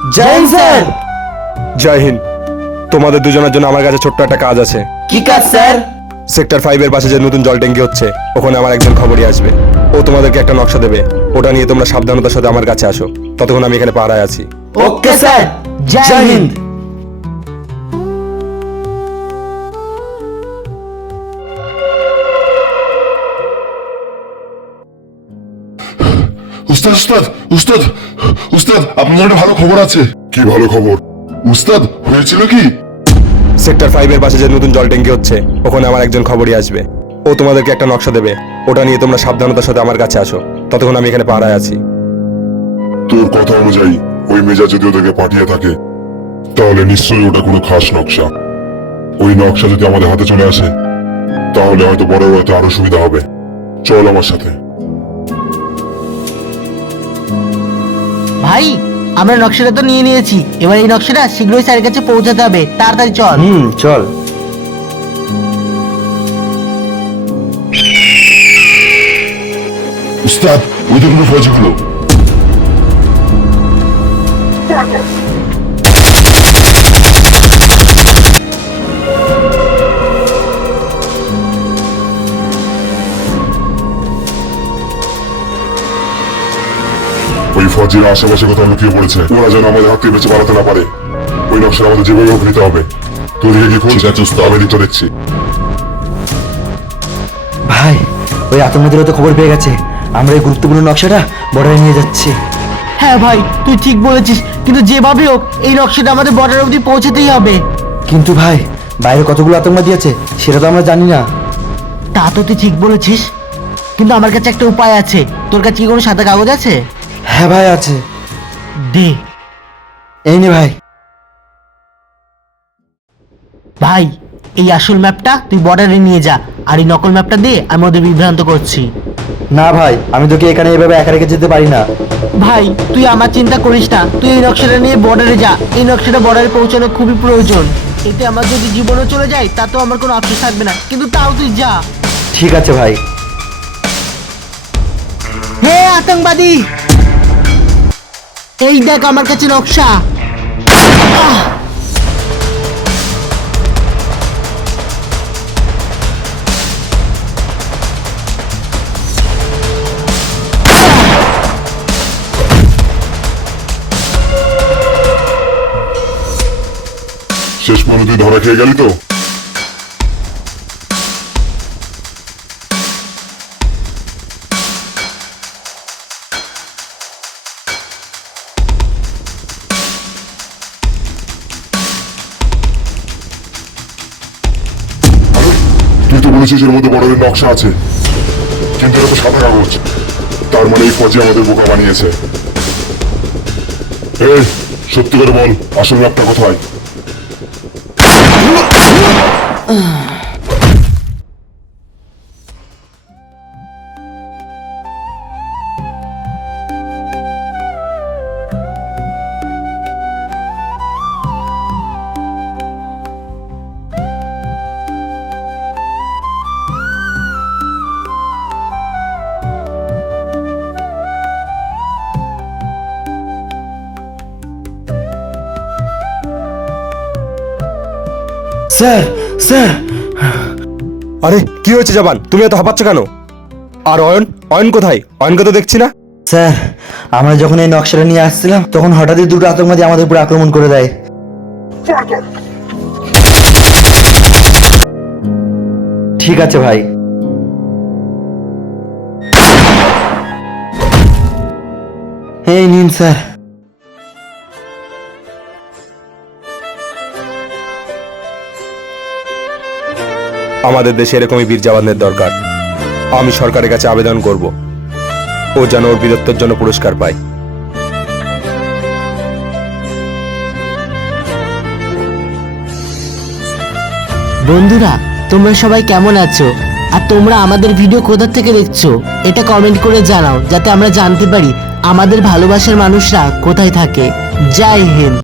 জয় Hind sir. জয় হিন্দ। তোমাদের দুজনের জন্য আমার কাছে ছোট্ট একটা কাজ আছে। কি কাজ স্যার? সেক্টর 5 এর পাশে যে নতুন জল ট্যাঙ্কি হচ্ছে, ওখানে আমার একজন খবরই আসবে। ও তোমাদেরকে একটা নকশা দেবে, ওটা নিয়ে তোমরা সাবধানতার সাথে আমার কাছে আসো। ততক্ষণ আমি এখানে পাহারায় আছি। Okay sir. জয় হিন্দ। উস্তাদ উস্তাদ উস্তাদ উস্তাদ, আপনার একটা ভালো খবর আছে। কি ভালো খবর উস্তাদ? হয়েছিল কি? সেক্টর 5 এর পাশে যে নতুন জল ট্যাঙ্কি হচ্ছে, ওখানে আমার একজন খবরই আসবে। ও তোমাদেরকে একটা নকশা দেবে, ওটা নিয়ে তোমরা সাবধানতার সাথে আমার কাছে আসো। ততক্ষণ আমি এখানে পাহারায় আছি। তোর কথা অনুযায়ী ওই মেজা যদি ওদেরকে পাঠিয়ে থাকে, তাহলে নিশ্চয়ই ওটা কোনো খাস নকশা। ওই নকশা যদি আমাদের হাতে চলে আসে, তাহলে হয়তো বড় হতে আরো সুবিধা হবে। চল আমার সাথে। ভাই, আমরা নকশাটা তো নিয়ে নিয়েছি, এবার এই নকশাটা শীঘ্রই স্যারের কাছে পৌঁছাতে হবে। তাড়াতাড়ি চল। চল। উস্তাদ, ওই তো কোনো ফৌজি হলো। ওই ফৌজিরা আশেপাশে কোথাও লুকিয়ে পড়েছে। ওরা যেন আমাদের হাত থেকে বেঁচে পালাতে না পারে। ওই নকশা আমাদের যেভাবে হোক নিতে হবে। তোদিকে কি খোঁজ আছে উস্তাদ? আমি তো দেখছি। ভাই, ওই আতঙ্কবাদীরা তো খবর পেয়ে গেছে। আমরা এই গুরুত্বপূর্ণ নকশাটা বর্ডারে নিয়ে যাচ্ছি। হ্যাঁ ভাই, তুই ঠিক বলেছিস, কিন্তু যেভাবে হোক এই নকশাটা আমাদের বর্ডার অবধি পৌঁছাতেই হবে। কিন্তু ভাই, বাইরে কতগুলো আতঙ্কবাদী আছে সেটা তো আমরা জানি না। তা তো তুই ঠিক বলেছিস, কিন্তু আমার কাছে একটা উপায় আছে। তোর কাছে কি কোনো সাদা কাগজ আছে? হ্যাঁ ভাই, আছে। দে। এই নে ভাই। ভাই, এই আসল ম্যাপটা তুই বর্ডারে নিয়ে যা, আর এই নকল ম্যাপটা দিয়ে আমি ওদের বিভ্রান্ত করছি। না ভাই, আমি তোকে এখানে এভাবে একা রেখে যেতে পারি না। ভাই, তুই আমার চিন্তা করিস না, তুই এই নকশাটা নিয়ে বর্ডারে যা। এই নকশাটা বর্ডারে পৌঁছানো খুবই প্রয়োজন। এতে আমার যদি জীবনও চলে যায় তাতেও আমার কোনো আফসোস থাকবে না, কিন্তু তাও তুই যা। ঠিক আছে ভাই। হে আতঙ্কবাদী, এই দেখ আমার কাছে নকশা। আহ! শেষ পর্যন্ত তুই ধরা খেয়ে গেলি তো? তুই তো বলেছিস এর মধ্যে বর্ডারের নকশা আছে, কিন্তু এটা তো সাদা কাগজ। তার মানে এই ফৌজি আমাদের বোকা বানিয়েছে। এই, সত্যি করে বল, আসল ম্যাপটা কোথায়? Sir, sir. আরে কি হয়েছে জবান? তুমি এত হাঁপাচ্ছ কেন? আর অয়ন, অয়ন কোথায়? অয়নকে তো দেখছি না। স্যার, আমরা যখন এই নকশাটা নিয়ে আসছিলাম, তখন হঠাৎই দুটো আতঙ্কবাদী আমাদের উপর আক্রমণ করে দেয়। ঠিক আছে ভাই। এই নিন স্যার। আমাদের দেশে এরকমই বীর জওয়ানদের দরকার। আমি সরকারের কাছে আবেদন করব, ও যেন ওর বীরত্বের জন্য পুরস্কার পায়। বন্ধুরা, তোমরা সবাই কেমন আছো? আর তোমরা আমাদের ভিডিও কোথা থেকে দেখছো এটা কমেন্ট করে জানাও, যাতে আমরা জানতে পারি আমাদের ভালোবাসার মানুষরা কোথায় থাকে। জয় হিন্দ।